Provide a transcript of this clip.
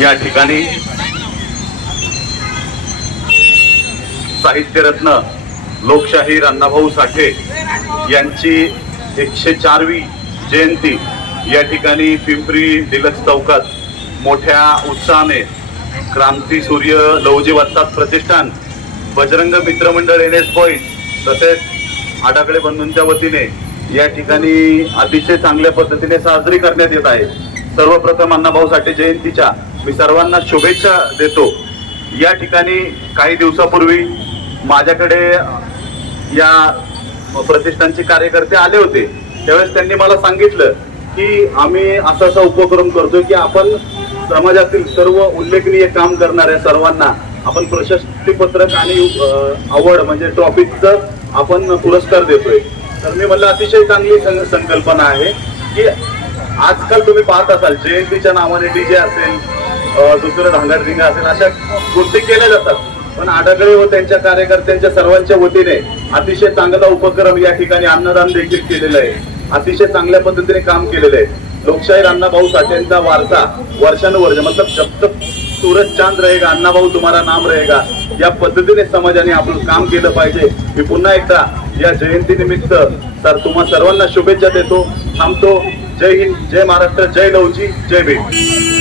या ठिकाणी साहित्यरत्न लोकशाहीर अण्णाभाऊ साठे यांची एकशे चारवी जयंती या ठिकाणी पिंपरी डिलक्स चौकात मोठ्या उत्साहाने क्रांती सूर्य लवजी वस्ताद प्रतिष्ठान बजरंग मित्रमंडळ एन एस पॉईंट तसेच आडाकडे बंधूंच्या वतीने या ठिकाणी अतिशय चांगल्या पद्धतीने साजरी करण्यात येत आहे. सर्वप्रथम अण्णाभाऊ साठे जयंतीच्या मी सर्वांना शुभेच्छा देतो. या ठिकाणी काही दिवसापूर्वी माझ्याकडे या प्रतिष्ठानचे कार्यकर्ते आले होते. त्यावेळेस त्यांनी मला सांगितलं की आम्ही असा असा उपक्रम करतोय की आपण समाजातील सर्व उल्लेखनीय काम करणाऱ्या सर्वांना आपण प्रशस्तीपत्रक आणि अवॉर्ड म्हणजे ट्रॉफीचं आपण पुरस्कार देतोय. तर मी म्हणलं अतिशय चांगली संकल्पना आहे की आजकाल तुम्ही पाहत असाल जयंतीच्या नावाने डीजे असेल दुसरं धांगड रिंग असेल अशा गोष्टी केल्या जातात. पण आडागळे व त्यांच्या कार्यकर्त्यांच्या सर्वांच्या वतीने अतिशय चांगला उपक्रम या ठिकाणी अन्नदान देखील केलेलं आहे. अतिशय चांगल्या पद्धतीने काम केलेलं आहे. लोकशाहीर अण्णाभाऊ साठेंचा वारसा वर्षानुवर्ष मतलब शब्द सूरज चांद रहेगा अण्णाभाऊ तुम्हारा नाम रहेगा. या पद्धतीने समाजाने आपण काम केलं पाहिजे. मी पुन्हा एकदा या जयंती निमित्त तर तुम्हा सर्वांना शुभेच्छा देतो. थांबतो. जय हिंद जय महाराष्ट्र जय लवजी जय भीम.